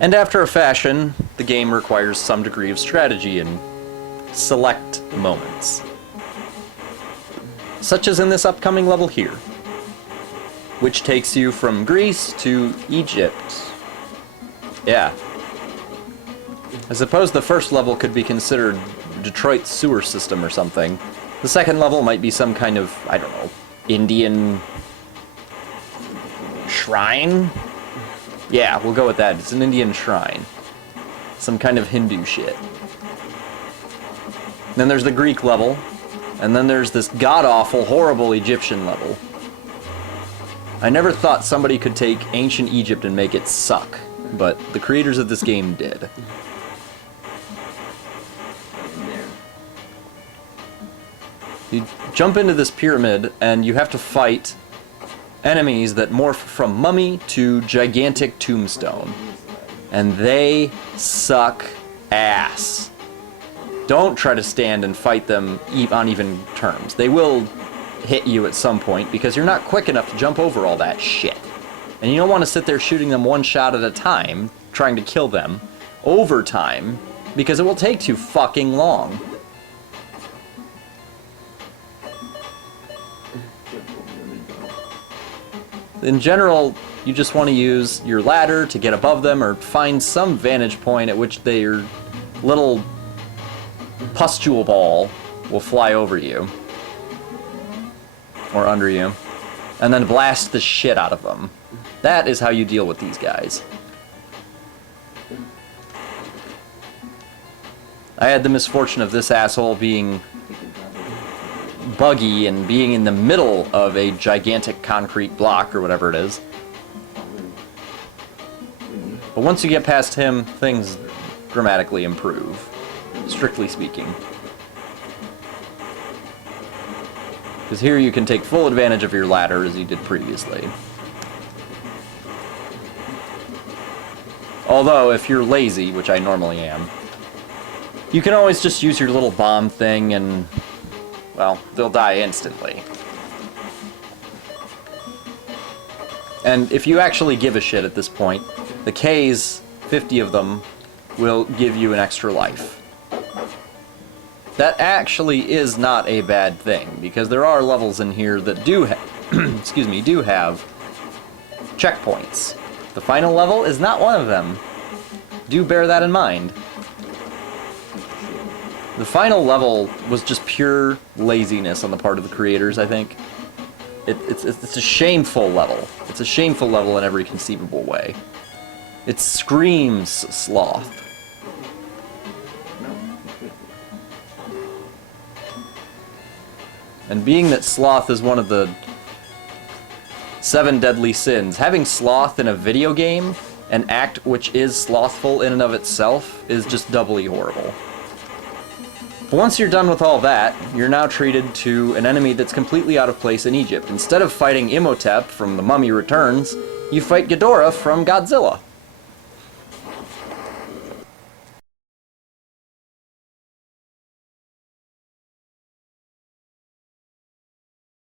And after a fashion, the game requires some degree of strategy in select moments. Such as in this upcoming level here, which takes you from Greece to Egypt. Yeah. I suppose the first level could be considered Detroit's sewer system or something. The second level might be some kind of, I don't know, Indian shrine? Yeah, we'll go with that. It's an Indian shrine. Some kind of Hindu shit. Then there's the Greek level, and then there's this god-awful, horrible Egyptian level. I never thought somebody could take ancient Egypt and make it suck, but the creators of this game did. You jump into this pyramid, and you have to fight enemies that morph from mummy to gigantic tombstone. And they suck ass. Don't try to stand and fight them on even terms. They will hit you at some point because you're not quick enough to jump over all that shit. And you don't want to sit there shooting them one shot at a time, trying to kill them over time, because it will take too fucking long. In general, you just want to use your ladder to get above them or find some vantage point at which their little pustule ball will fly over you. Or under you. And then blast the shit out of them. That is how you deal with these guys. I had the misfortune of this asshole being buggy and being in the middle of a gigantic concrete block or whatever it is. But once you get past him, things dramatically improve, strictly speaking. Because here you can take full advantage of your ladder as you did previously. Although, if you're lazy, which I normally am, you can always just use your little bomb thing and, well, they'll die instantly. And if you actually give a shit at this point, the Ks, 50 of them, will give you an extra life. That actually is not a bad thing, because there are levels in here that do do have checkpoints. The final level is not one of them. Do bear that in mind. The final level was just pure laziness on the part of the creators, I think. It's a shameful level. It's a shameful level in every conceivable way. It screams sloth. And being that sloth is one of the 7 deadly sins, having sloth in a video game, an act which is slothful in and of itself, is just doubly horrible. But once you're done with all that, you're now treated to an enemy that's completely out of place in Egypt. Instead of fighting Imhotep from The Mummy Returns, you fight Ghidorah from Godzilla.